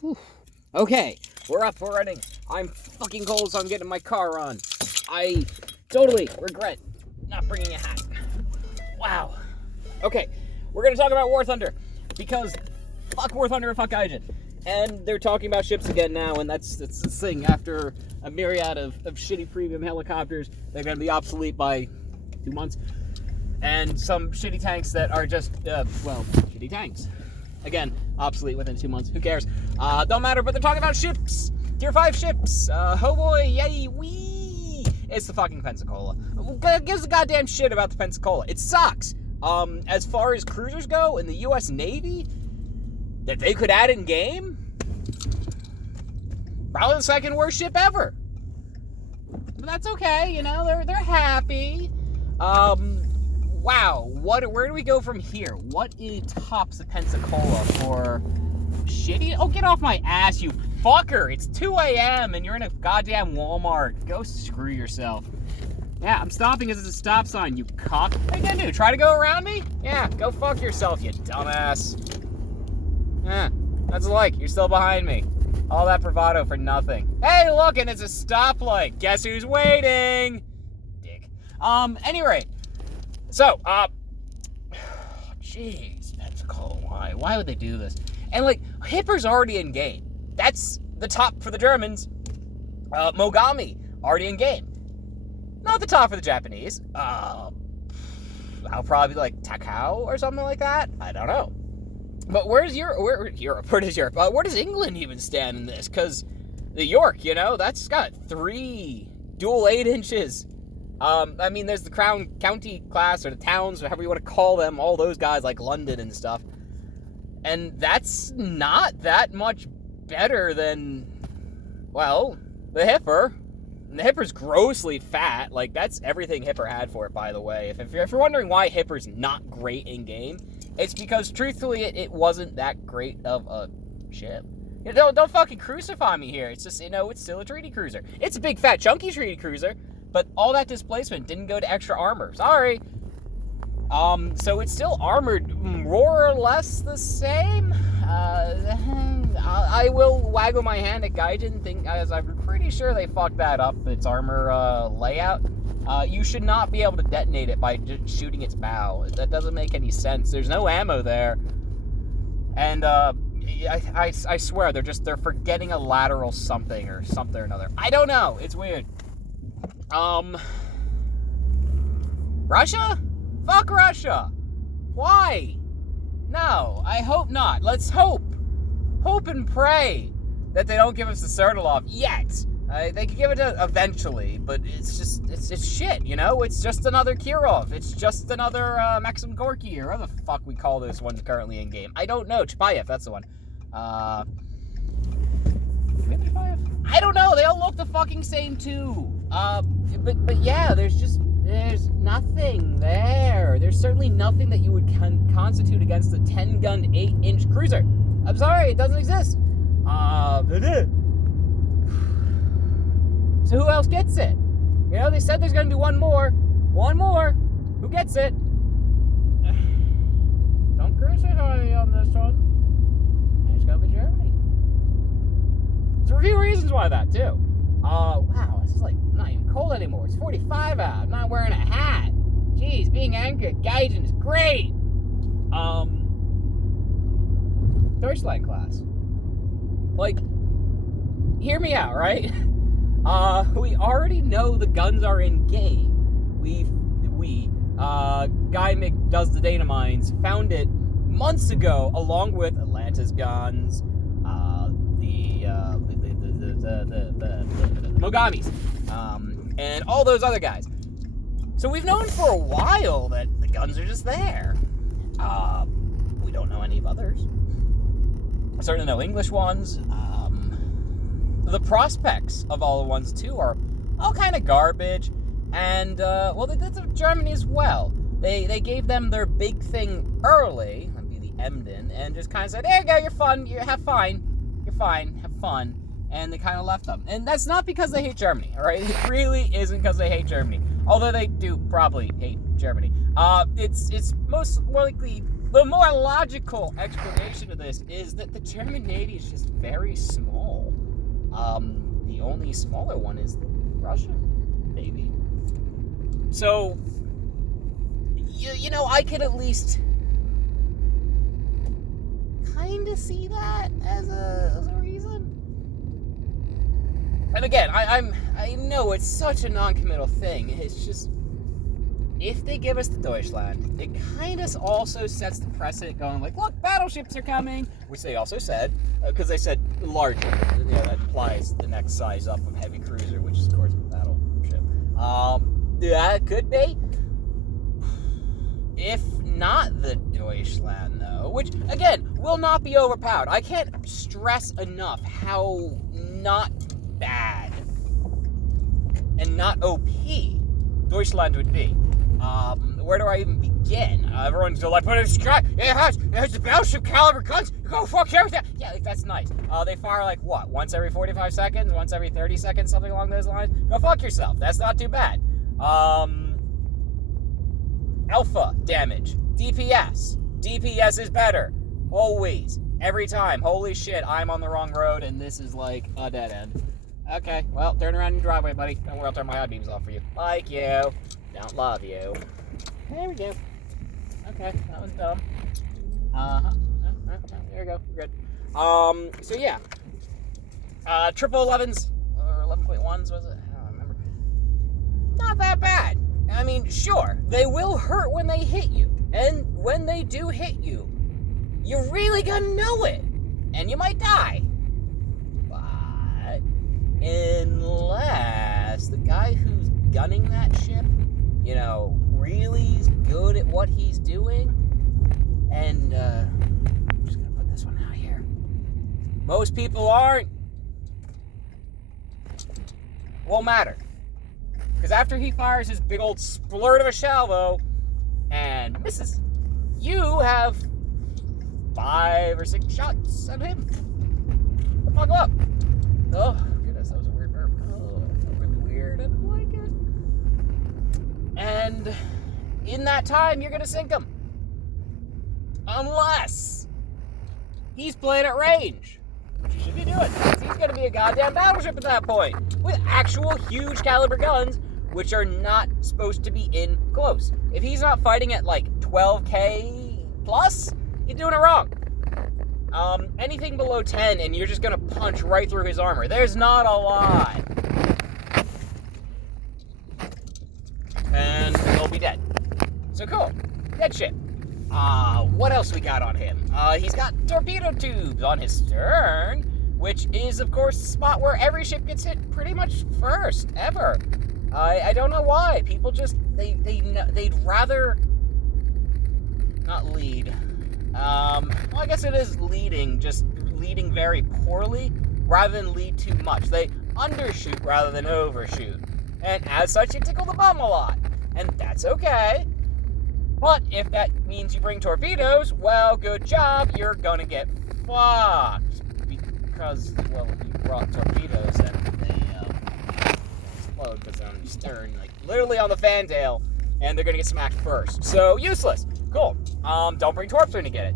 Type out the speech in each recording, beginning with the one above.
Whew. Okay, we're up, we're running. I'm fucking cold, so I'm getting my car on. I totally regret not bringing a hat. Wow. Okay, we're gonna talk about War Thunder, because fuck War Thunder and fuck Gaijin. And they're talking about ships again now, and that's the thing. After a myriad of shitty premium helicopters, they're gonna be obsolete by 2 months. And some shitty tanks that are just, shitty tanks. Again, obsolete within 2 months. Who cares? Don't matter, but they're talking about ships. Tier 5 ships. Oh boy, yay, wee. It's the fucking Pensacola. Who gives a goddamn shit about the Pensacola? It sucks. As far as cruisers go in the U.S. Navy, that they could add in game, probably the second worst ship ever. But that's okay, you know, they're happy. Wow, where do we go from here? What tops the Pensacola for shitty? Oh, get off my ass, you fucker! It's 2 a.m. and you're in a goddamn Walmart. Go screw yourself. Yeah, I'm stopping as it's a stop sign, you cock. What are you gonna do, try to go around me? Yeah, go fuck yourself, you dumbass. Yeah, that's like, you're still behind me. All that bravado for nothing. Hey, look, and it's a stoplight. Guess who's waiting? Dick. Anyway. So, jeez, Pensacola, why would they do this? And, like, Hipper's already in game. That's the top for the Germans. Mogami, already in game. Not the top for the Japanese. I'll probably be like Takao or something like that. I don't know. But where's Europe? Where does Europe? Where does England even stand in this? Because the York, you know, that's got 3 dual 8 inches. I mean, there's the Crown County class, or the towns, or however you want to call them, all those guys like London and stuff. And that's not that much better than, well, the Hipper. And the Hipper's grossly fat. Like, that's everything Hipper had for it, by the way. If you're wondering why Hipper's not great in game, it's because, truthfully, it wasn't that great of a ship. You know, don't fucking crucify me here. It's just, you know, it's still a treaty cruiser. It's a big, fat, chunky treaty cruiser, but all that displacement didn't go to extra armor. Sorry. So it's still armored more or less the same. I will waggle my hand at Gaijin, as I'm pretty sure they fucked that up, its armor layout. You should not be able to detonate it by just shooting its bow. That doesn't make any sense. There's no ammo there. And, I swear, they're forgetting a lateral something or another. I don't know. It's weird. Russia? Fuck Russia. Why? No, I hope not. Let's hope. Hope and pray that they don't give us the Sertalov yet. They could give it eventually, but it's shit, you know? It's just another Kirov. It's just another Maxim Gorky, or whatever the fuck we call those ones currently in game. I don't know. Chapayev, that's the one. I don't know. They all look the fucking same too. But yeah, there's nothing there. There's certainly nothing that you would constitute against a 10-gun, 8-inch cruiser. I'm sorry, it doesn't exist. So who else gets it? You know, they said there's gonna be one more. One more. Who gets it? Don't crucify me on this one. It's gonna be Germany. There's a few reasons why that, too. Wow, it's like not even cold anymore. It's 45 out. I'm not wearing a hat. Jeez, being angry at Gaijin is great. Deutschland class. Like, hear me out, right? We already know the guns are in game. Guy does the data mines, found it months ago, along with Atlanta's guns, the Mogamis, and all those other guys. So we've known for a while that the guns are just there. We don't know any of others. I certainly know English ones. The prospects of all the ones, too, are all kind of garbage. And, well, they did to Germany as well. They gave them their big thing early, that'd be the Emden, and just kind of said, there you go, you're fun, have fun. You're fine, have fun. And they kind of left them. And that's not because they hate Germany, all right? It really isn't because they hate Germany. Although they do probably hate Germany. It's most likely the more logical explanation of this is that the German Navy is just very small. The only smaller one is the Russian Navy. So, you know, I could at least kind of see that as a reason. And again, I know it's such a non-committal thing. It's just, if they give us the Deutschland, it kind of also sets the precedent going like, look, battleships are coming, which they also said, because they said larger. Yeah, that implies the next size up of heavy cruiser, which is, of course, battleship. Yeah, it could be. If not the Deutschland, though, which, again, will not be overpowered. I can't stress enough how not bad and not OP Deutschland would be. Where do I even begin? Everyone's like, but it's got, it has the battleship caliber guns, go fuck everything. Yeah, like, that's nice. They fire like, what, once every 45 seconds, once every 30 seconds, something along those lines? Go fuck yourself. That's not too bad. Alpha damage. DPS. DPS is better. Always. Every time. Holy shit, I'm on the wrong road, and this is like a dead end. Okay, well, turn around in your driveway, buddy. Don't worry, I'll turn my high beams off for you. Like you. Don't love you. There we go. Okay, that was dumb. There we go. We're good. So yeah. Triple 11s, or 11.1s, was it? I don't remember. Not that bad. I mean, sure, they will hurt when they hit you. And when they do hit you, you're really gonna know it. And you might die. But unless the guy who's gunning that ship, you know, really is good at what he's doing, and I'm just gonna put this one out here. Most people aren't. Won't matter. Because after he fires his big old splurt of a salvo and misses, you have 5 or 6 shots at him. Fuck him up. Oh, goodness, that was a weird burp. Oh, that felt really weird. I didn't like it. And in that time, you're going to sink him. Unless he's playing at range. Which he should be doing. He's going to be a goddamn battleship at that point. With actual huge caliber guns, which are not supposed to be in close. If he's not fighting at like 12k plus, you're doing it wrong. Anything below 10 and you're just gonna punch right through his armor. There's not a lot. And he'll be dead. So cool. Dead ship. What else we got on him? He's got torpedo tubes on his stern, which is, of course, the spot where every ship gets hit pretty much first, ever. I don't know why. People just, they'd rather not lead. Well, I guess it is leading, just leading very poorly, rather than lead too much. They undershoot rather than overshoot. And as such, you tickle the bum a lot. And that's okay. But if that means you bring torpedoes, well, good job, you're gonna get fucked. Because, well, you brought torpedoes and they explode because they're on your stern, like literally on the fantail, and they're gonna get smacked first. So, useless. Cool. Don't bring torps when you get it.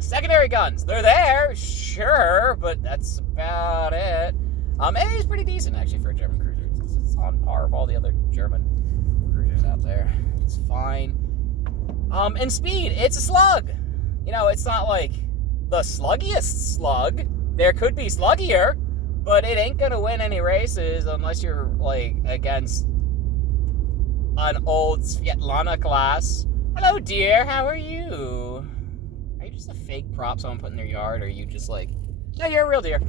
Secondary guns, they're there, sure, but that's about it. It is pretty decent, actually, for a German cruiser. It's on par with all the other German cruisers out there. It's fine. And speed, it's a slug. You know, it's not like the sluggiest slug. There could be sluggier, but it ain't gonna win any races unless you're, like, against an old Svetlana class. Hello, dear, how are you? Are you just a fake prop someone put in their yard, or are you just like, no, you're a real deer?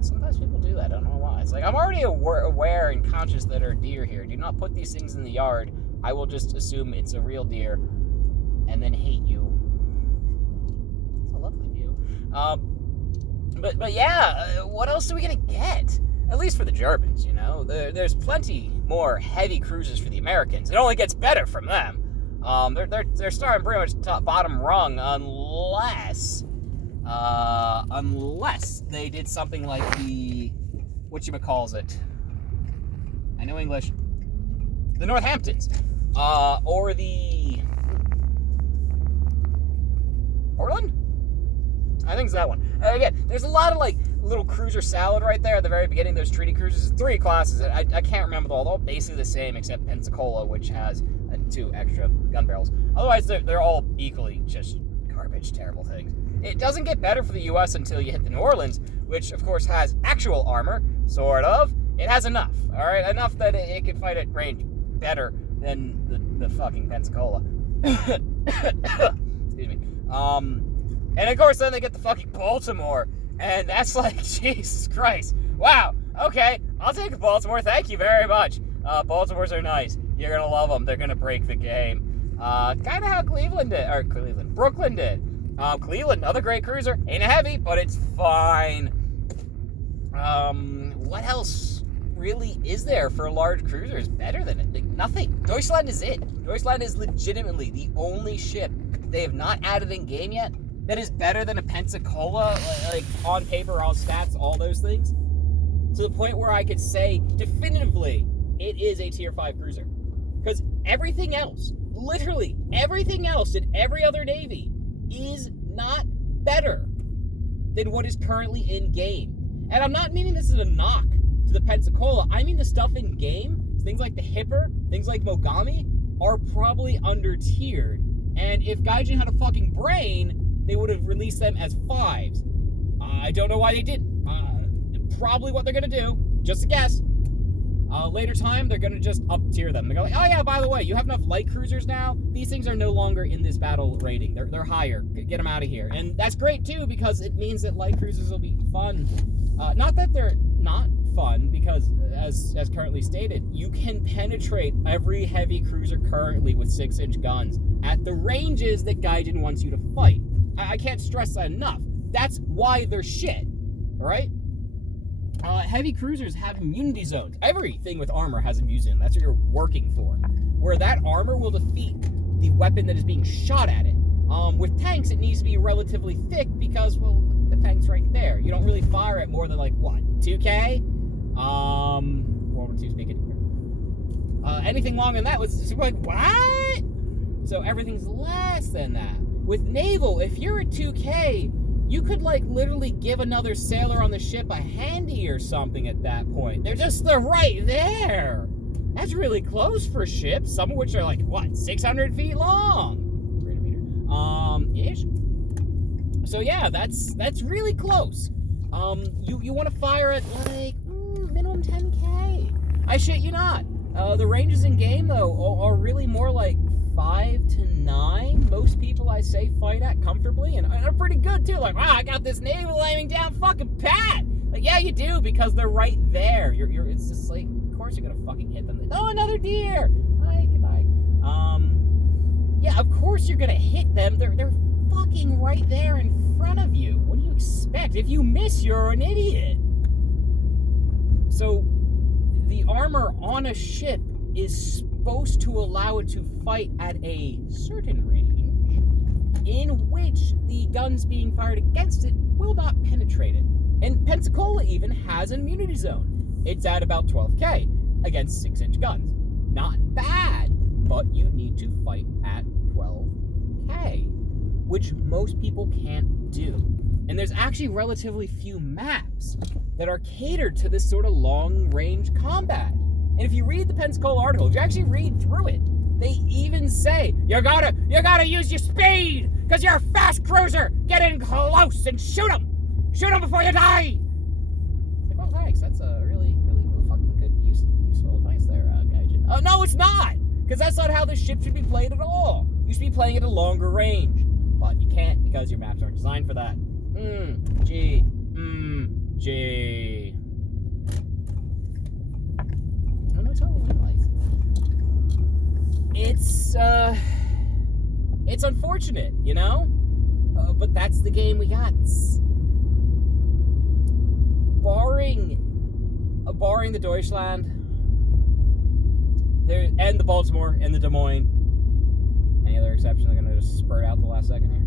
Sometimes people do that, I don't know why. It's like, I'm already aware and conscious that are deer here. Do not put these things in the yard. I will just assume it's a real deer and then hate you. It's a lovely view. But yeah, what else are we gonna get? At least for the Germans, you know? There's plenty more heavy cruisers for the Americans. It only gets better from them. They're starting pretty much top bottom rung unless they did something like the whatchamacallit. I know English. The Northamptons. Or the... Portland? I think it's that one. Again, there's a lot of, like, little cruiser salad right there at the very beginning. Those treaty cruisers, 3 classes. I can't remember them all. They're all basically the same except Pensacola, which has 2 extra gun barrels. Otherwise, they're all equally just garbage, terrible things. It doesn't get better for the U.S. until you hit the New Orleans, which, of course, has actual armor, sort of. It has enough, all right? Enough that it can fight at range better than the fucking Pensacola. Excuse me. And, of course, then they get the fucking Baltimore, and that's like, Jesus Christ. Wow, okay, I'll take a Baltimore. Thank you very much. Baltimores are nice. You're going to love them. They're going to break the game. Kind of how Brooklyn did. Cleveland, another great cruiser. Ain't a heavy, but it's fine. What else really is there for large cruisers better than it? Like, nothing. Deutschland is it. Deutschland is legitimately the only ship they have not added in game yet that is better than a Pensacola, like on paper, all stats, all those things. To the point where I could say definitively it is a tier 5 cruiser. Because everything else, literally everything else in every other Navy is not better than what is currently in game. And I'm not meaning this is a knock to the Pensacola. I mean the stuff in game, things like the Hipper, things like Mogami, are probably under-tiered. And if Gaijin had a fucking brain, they would have released them as 5s. I don't know why they didn't. Probably what they're going to do, just a guess. Later time, they're going to just up-tier them. They're going to go like, oh yeah, by the way, you have enough light cruisers now? These things are no longer in this battle rating. They're higher. Get them out of here. And that's great, too, because it means that light cruisers will be fun. Not that they're not fun, because, as currently stated, you can penetrate every heavy cruiser currently with 6-inch guns at the ranges that Gaijin wants you to fight. I can't stress that enough. That's why they're shit, alright? Heavy cruisers have immunity zones. Everything with armor has immunity zones. That's what you're working for. Where that armor will defeat the weapon that is being shot at it. With tanks, it needs to be relatively thick because, well, the tank's right there. You don't really fire it more than, like, what, 2K? World War II speaking. Anything longer than that was just like, what? So everything's less than that. With naval, if you're at 2K, you could, like, literally give another sailor on the ship a handy or something at that point. They're right there. That's really close for ships, some of which are, like, what, 600 feet long? 300 meters. Ish. So, yeah, that's really close. You want to fire at, like, minimum 10K. I shit you not. The ranges in game, though, are really more like 5 to 9. Most people, I say, fight at comfortably, and they're pretty good, too. Like, wow, I got this naval aiming down fucking pat. Like, yeah, you do, because they're right there. It's just like, of course you're gonna fucking hit them. Oh, another deer. Hi, goodbye. Yeah, of course you're gonna hit them. They're fucking right there in front of you. What do you expect? If you miss, you're an idiot. So, the armor on a ship is supposed to allow it to fight at a certain range in which the guns being fired against it will not penetrate it. And Pensacola even has an immunity zone. It's at about 12K against 6-inch guns. Not bad, but you need to fight at 12K, which most people can't do. And there's actually relatively few maps that are catered to this sort of long-range combat. And if you read the Pensacola article, if you actually read through it, they even say, you gotta use your speed, because you're a fast cruiser. Get in close and shoot them. Shoot them before you die. Like, well, thanks. That's a really fucking good, useful advice there, Gaijin. Oh, no, it's not, because that's not how this ship should be played at all. You should be playing at a longer range, but you can't because your maps aren't designed for that. G. I know it's totally nice. It's unfortunate, you know? But that's the game we got. Barring the Deutschland, and the Baltimore, and the Des Moines. Any other exceptions I'm gonna just spurt out the last second here?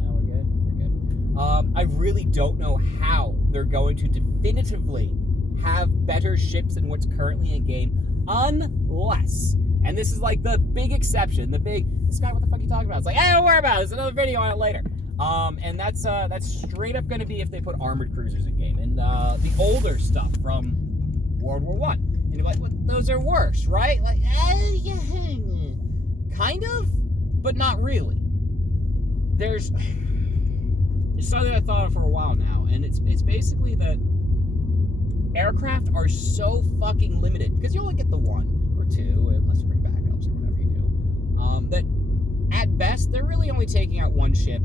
No, we're good. I really don't know how they're going to definitively have better ships than what's currently in game, unless, And this is like the big exception. This guy, what the fuck are you talking about? It's like, hey, don't worry about it. There's another video on it later. And that's straight up going to be if they put armored cruisers in game. And the older stuff from World War I. And you're like, well, those are worse, right? Like, yeah, kind of, but not really. There's something I thought of for a while now, and it's basically that aircraft are so fucking limited, because you only get the one or two, unless you bring backups or whatever you do, that at best, they're really only taking out one ship,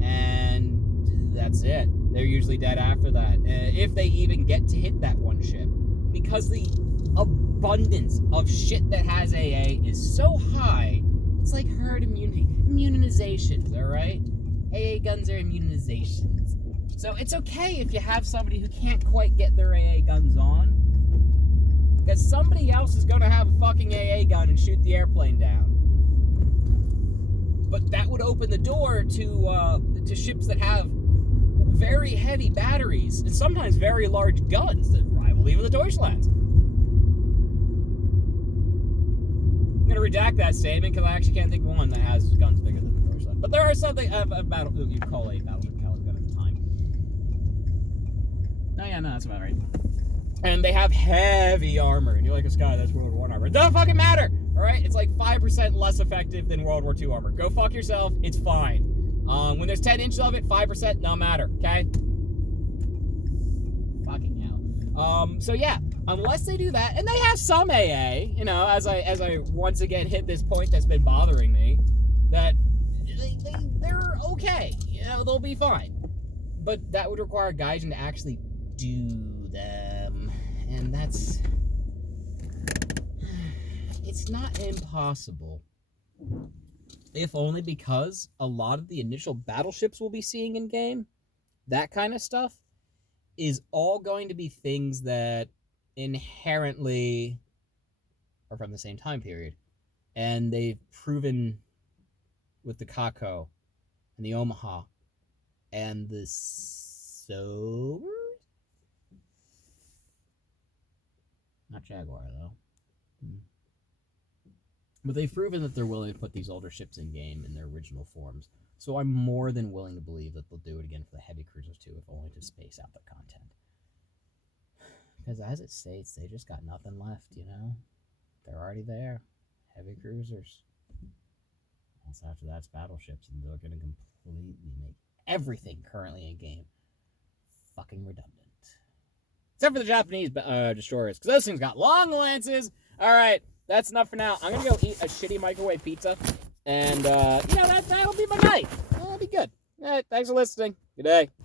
and that's it. They're usually dead after that, if they even get to hit that one ship. Because the abundance of shit that has AA is so high, it's like herd immunity. Immunizations, alright? AA guns are immunizations. So it's okay if you have somebody who can't quite get their AA guns on, because somebody else is going to have a fucking AA gun and shoot the airplane down. But that would open the door to ships that have very heavy batteries and sometimes very large guns that rival even the Deutschlands. I'm going to redact that statement because I actually can't think of one that has guns bigger than the Deutschland. But there are something you'd call a battleship caliber gun at the time. Oh yeah, no, that's about right. And they have heavy armor, and you're like, Sky, that's World War I armor. It doesn't fucking matter, alright? It's like 5% less effective than World War II armor. Go fuck yourself, it's fine. When there's 10 inches of it, 5% no matter, okay? Fucking hell. So yeah, unless they do that, and they have some AA, you know, as I once again hit this point that's been bothering me, that they're okay, you know, they'll be fine. But that would require Gaijin to actually do them, and it's not impossible. If only because a lot of the initial battleships we'll be seeing in game, that kind of stuff, is all going to be things that inherently are from the same time period. And they've proven with the Kako and the Omaha and the Sobers? Not Jaguar, though. But they've proven that they're willing to put these older ships in game in their original forms. So I'm more than willing to believe that they'll do it again for the heavy cruisers too, if only to space out their content. Because as it states, they just got nothing left, you know? They're already there. Heavy cruisers. Also after that's battleships, and they're going to completely make everything currently in game fucking redundant. Except for the Japanese destroyers, because those things got long lances. Alright. That's enough for now. I'm going to go eat a shitty microwave pizza. And, you know, that'll be my night. That'll be good. All right, thanks for listening. Good day.